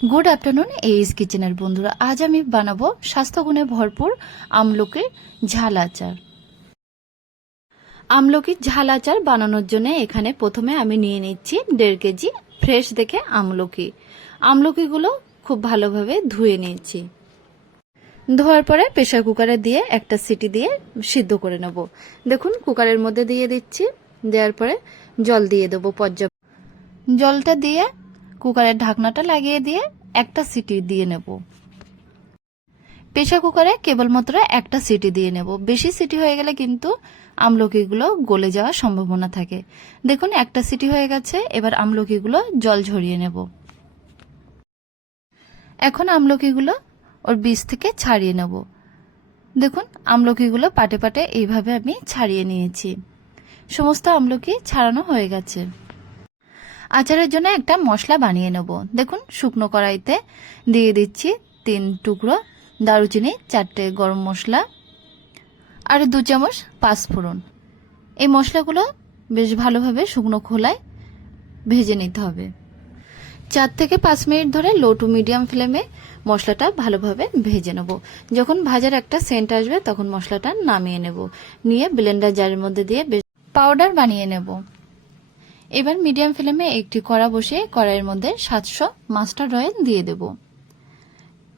Good afternoon age কিচেনের বন্ধুরা, আজ আমি বানাবো স্বাস্থ্যগুণে ভরপুর আমলকির ঝাল আচার। আমলকির ঝাল আচার বানানোর জন্য এখানে প্রথমে আমি নিয়ে নিচ্ছি 1.5 কেজি ফ্রেশ দেখে আমলকিগুলো খুব ভালোভাবে ধুয়ে নিয়েছি। ধোয়ার পরে প্রেসার কুকারে দিয়ে একটা সিটি দিয়ে সিদ্ধ করে নেব। দেখুন কুকারের মধ্যে দিয়ে দিচ্ছি, দেওয়ার পরে জল দিয়ে দেবো পর্যাপ্ত। জলটা দিয়ে কুকারের ঢাকনাটা লাগিয়ে দিয়ে একটা সিটি দিয়ে নেব। প্রেসার কুকারে কেবলমাত্র একটা সিটি দিয়ে নেব, বেশি সিটি হয়ে গেলে কিন্তু আমলকিগুলো গলে যাওয়ার সম্ভাবনা থাকে। দেখুন একটা সিটি হয়ে গেছে, এবার আমলকিগুলো জল ঝরিয়ে নেব। এখন আমলকিগুলো ওর বীজ থেকে ছাড়িয়ে নেব। দেখুন আমলকিগুলো পাটে পাটে এইভাবে আমি ছাড়িয়ে নিয়েছি। সমস্ত আমলকি ছাড়ানো হয়ে গেছে। আচারের জন্য একটা মশলা বানিয়ে নেব। দেখুন শুকনো কড়াইতে দিয়ে দিচ্ছি 3 টুকরো দারুচিনি, 4টে গরম মশলা আর 2 চামচ পাঁচফোড়ন। এই মশলাগুলো বেশ ভালোভাবে শুকনো খোলায় ভেজে নিতে হবে। 4 থেকে 5 মিনিট ধরে লো টু মিডিয়াম ফ্লেমে মশলাটা ভালোভাবে ভেজে নেব। যখন ভাজার একটা সেন্ট আসবে তখন মশলাটা নামিয়ে নেব, নিয়ে ব্লেন্ডার জারের মধ্যে দিয়ে পাউডার বানিয়ে নেব। এবার মিডিয়াম ফ্লেমে একটি কড়া বসিয়ে কড়াইয়ের মধ্যে 700 মাস্টার্ড অয়েল দিয়ে দেব।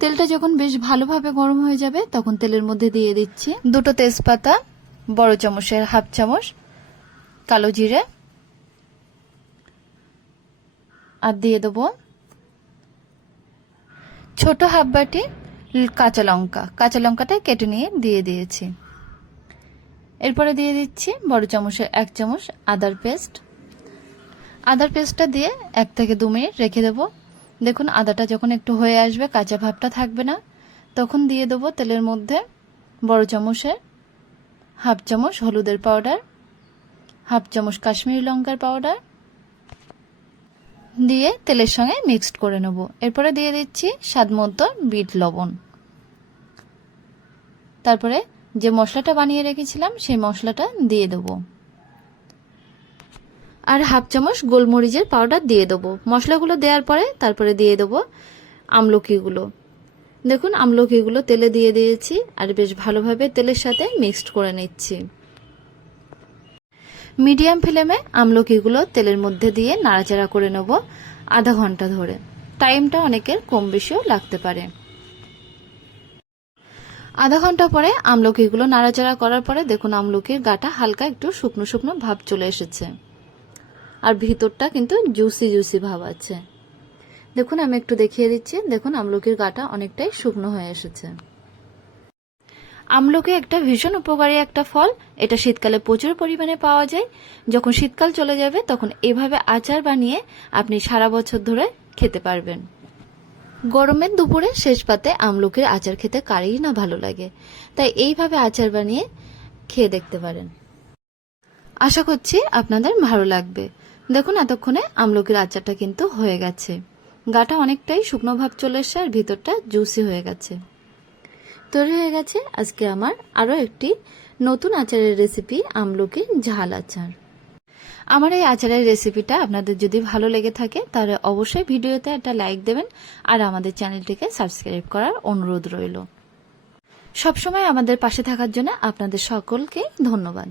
তেলটা যখন বেশ ভালোভাবে গরম হয়ে যাবে তখন তেলের মধ্যে দিয়ে দিচ্ছি 2টো তেজপাতা, বড় চামচের হাফ চামচ কালো জিরে, আর দিয়ে দেব ছোট হাফ বাটি কাঁচা লঙ্কাটা কেটে নিয়ে দিয়ে দিয়েছি। এরপরে দিয়ে দিচ্ছি বড় চামচের 1 চামচ আদার পেস্টটা দিয়ে 1 থেকে 2 মিনিট রেখে দেব। দেখুন আদাটা যখন একটু হয়ে আসবে, কাঁচা ভাবটা থাকবে না, তখন দিয়ে দেব তেলের মধ্যে বড় চামচের হাফ চামচ হলুদের পাউডার, হাফ চামচ কাশ্মীরি লঙ্কার পাউডার দিয়ে তেলের সঙ্গে মিক্সড করে নেব। এরপরে দিয়ে দিচ্ছি স্বাদমতো বিট লবণ। তারপরে যে মশলাটা বানিয়ে রেখেছিলাম সেই মশলাটা দিয়ে দেবো, আর হাফ চামচ গোলমরিচের পাউডার দিয়ে দেবো। মশলাগুলো দেওয়ার পরে তারপরে দিয়ে দেবো আমলকিগুলো। দেখুন আমলকিগুলো তেলে দিয়ে দিয়েছি আর বেশ ভালোভাবে তেলের সাথে মিক্সড করে নিচ্ছি। মিডিয়াম ফ্লেমে আমলকিগুলো তেলের মধ্যে দিয়ে নাড়াচাড়া করে নেব আধা ঘন্টা ধরে। টাইমটা অনেকের কম বেশিও লাগতে পারে। আধা ঘন্টা পরে আমলকিগুলো নাড়াচাড়া করার পরে দেখুন আমলকির গাটা হালকা একটু শুকনো শুকনো ভাব চলে এসেছে, আর ভিতরটা কিন্তু জুসি ভাব আছে। দেখুন আমি একটু দেখিয়ে দিচ্ছি, দেখুন আমলকির গাটা অনেকটাই শুকনো হয়ে এসেছে। আমলকি একটা ভীষণ উপকারী একটা ফল, এটা শীতকালে প্রচুর পরিমাণে পাওয়া যায়। যখন শীতকাল চলে যাবে তখন এভাবে আচার বানিয়ে আপনি সারা বছর ধরে খেতে পারবেন। গরমের দুপুরে শেষ পাতে আমলকির আচার খেতে কারই না ভালো লাগে, তাই এইভাবে আচার বানিয়ে খেয়ে দেখতে পারেন। আশা করছি আপনাদের ভালো লাগবে। দেখুন এতক্ষণে আমলকির আচারটা কিন্তু হয়ে গেছে, গাটা অনেকটাই শুকনো ভাব চলে এসছে আর ভিতরটা জুসি হয়ে গেছে। তৈরি হয়ে গেছে আজকে আমার আরও একটি নতুন আচারের রেসিপি, আমলকির ঝাল আচার। আমার এই আচারের রেসিপিটা আপনাদের যদি ভালো লেগে থাকে তাহলে অবশ্যই ভিডিওতে একটা লাইক দেবেন আর আমাদের চ্যানেলটিকে সাবস্ক্রাইব করার অনুরোধ রইল। সবসময় আমাদের পাশে থাকার জন্য আপনাদের সকলকে ধন্যবাদ।